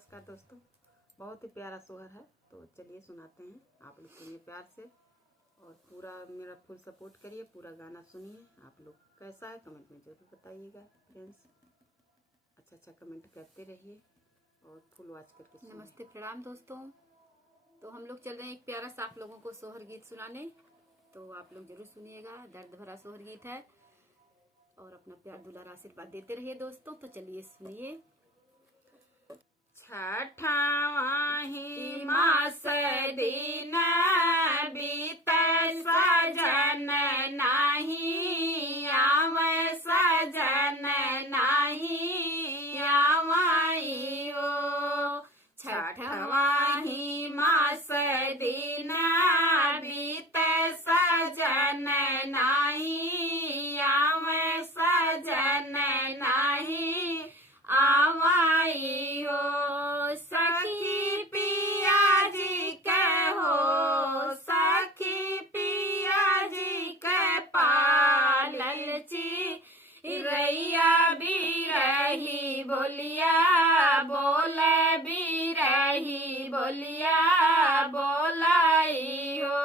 नमस्कार दोस्तों, बहुत ही प्यारा सोहर है तो चलिए सुनाते हैं। आप लोग सुनिए प्यार से और पूरा मेरा फुल सपोर्ट करिए, पूरा गाना सुनिए। आप लोग कैसा है कमेंट में ज़रूर बताइएगा फ्रेंड्स। अच्छा कमेंट करते रहिए और फुल वॉच करके सुनिए। नमस्ते, प्रणाम दोस्तों। तो हम लोग चल रहे हैं एक प्यारा सा आप लोगों को सोहर गीत सुनाने, तो आप लोग जरूर सुनिएगा। दर्द भरा सोहर गीत है और अपना प्यार दुलार आशीर्वाद देते रहिए दोस्तों। तो चलिए सुनिए। छठावाही मास दिन बीत सजन नाही आव, सजन नाही आवई ओ। छठवाही मास दिन बीत सजन नाही आव, सजन नाही आवई हो। सखी पिया जी के हो, सखी पिया जी के पालल चिरैया बिरही बोलिया बोल, बिरही बोलिया बोलाई हो।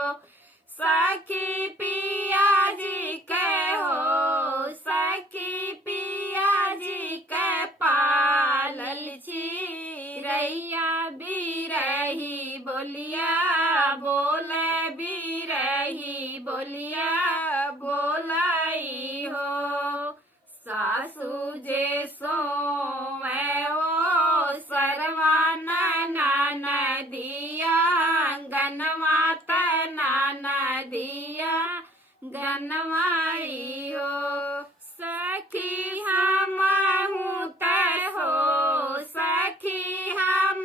सखी पिया जी के हो, सखी पिया जी के पालल चिरैया बिरही बोलिया बोल, बिरही बोलिया बोलाई हो। सासू जे सोवे ओ सरवान नान दिया गनवात नान दिया गनवाई हो। सखी हम तय हो, सखी हम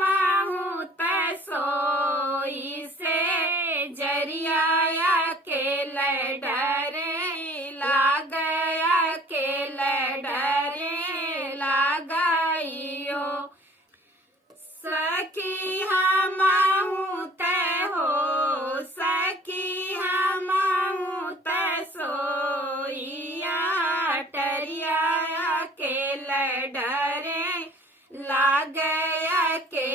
तय सोई से जरिया के डरे लागया के डरे लागई हो। सखी हम तय हो, सखी हम तय सोइया टरिया के डरे लागया के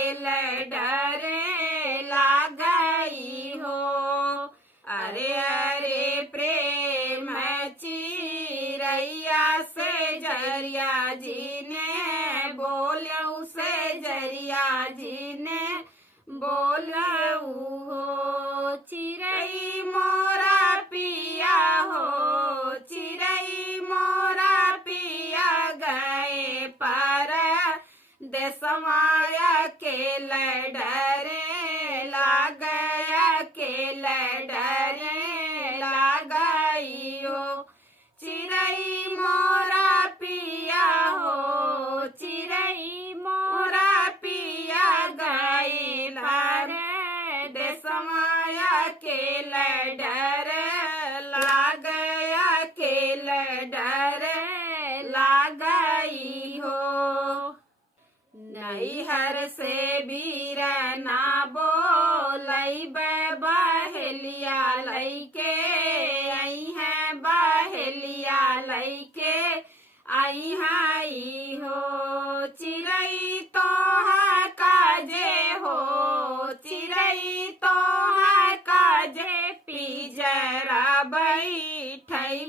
डरे लागई हो। अरे अरे प्रेम चिरैया से जरिया जी ने बोलऊ, से जरिया जी ने बोलऊ हो। चिरई मोरा पिया हो, चिरई मोरा पिया गए पर देशमाया के डरे लागया के डरे लागई हो। चिरई मोरा पिया हो, चिरई मोरा पिया गई पर देशमाया के डर लागया के डर लागई हो। नैहर से बीर ना बोलई बहेलिया लैके आई है, बहेलिया लैके आई हाई हो। चिरई तो है काजे हो, चिरई तो है काजे पिजरा बैठई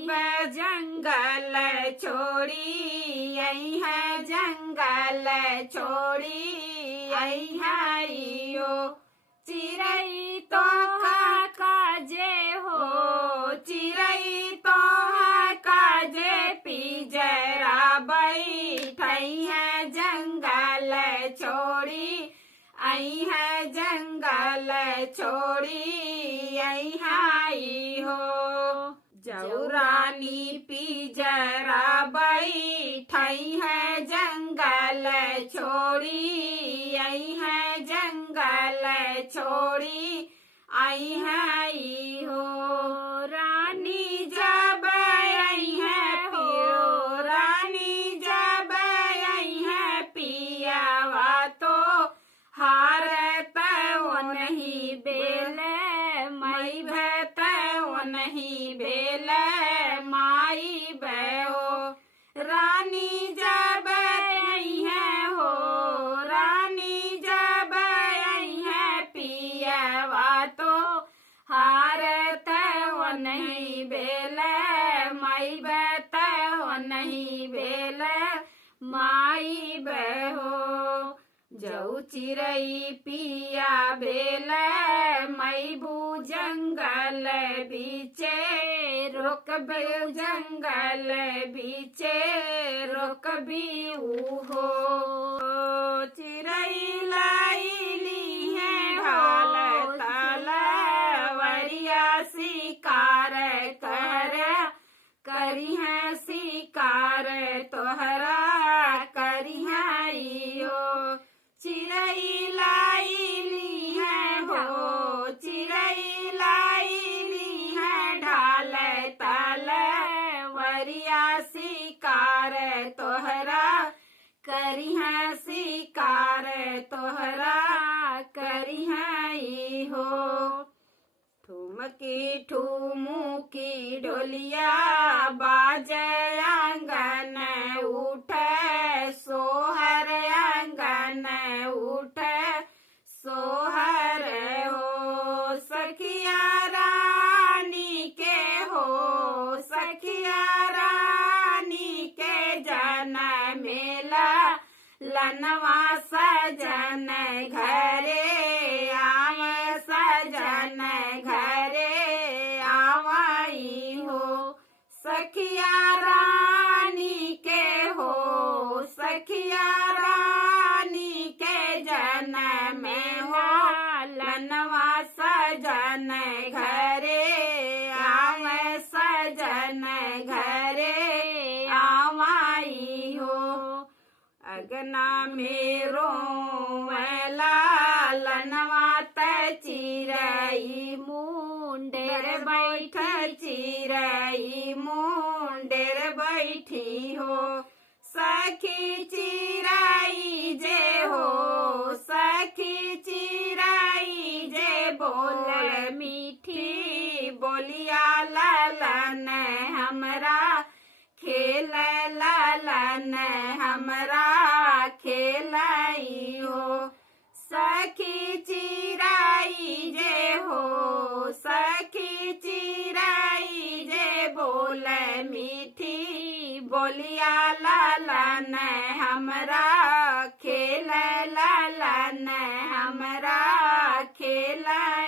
जंगल छोड़ी आई है, जंगल छोड़ी आई हाई हो। चिरई तो है काजे हो, चिरई तो है काजे पिजरा बैठई है जंगल छोड़ी आई है, जंगल छोड़ी आई हाई हो। जौरानी पिजरा बैठई है जंगल छोड़ी आई है, जंगल छोड़ी आई हाई हो। रानी जब आई है पियो, रानी जब आई है पियावा तो हारत वो नहीं बेल, मई भत वो नहीं बेल माई बहो। रानी जब आई है हो, रानी नहीं भेल माई बत हो नहीं भेल माई बहो जऊ चिरई पिया भेल मैबू जंगल बीचे रोकबे जंगल बीचे रोकबी हो चिरई लाइली है ढाल तलवरिया शिकार कर करी है शिकार तोहरा करी है यो चिरई लाइली है हो चिरई लाइली है ढाल तलवरिया शिकार तोहरा करी है शिकार तोहरा करी है हो ठुमकी ठुमुकी ढोलिया बाज आंगन उठ सोहर आंगन उठ सोहर हो सखिया रानी के हो सखिया रानी के जन मेला लनवा सजन घरे आव सजन घरे आवाई हो सखिया रानी के हो सखिया रानी के जन में हो लनवा सजन घरे आव सजन घरे आवाई हो अगना मेरो लनवा चिरई मुंडेर बैठ चिरई मुंडेर बैठी हो सखी चिरई जे हो सखी चिरई जे बोल मीठी बोलिया ललन हमरा खेल ललन हमरा खेलाई हो सखी चिरई जे हो सखी चिरई जे बोल मीठी बोलिया ललन हमरा खेल ललन हमरा खेलाई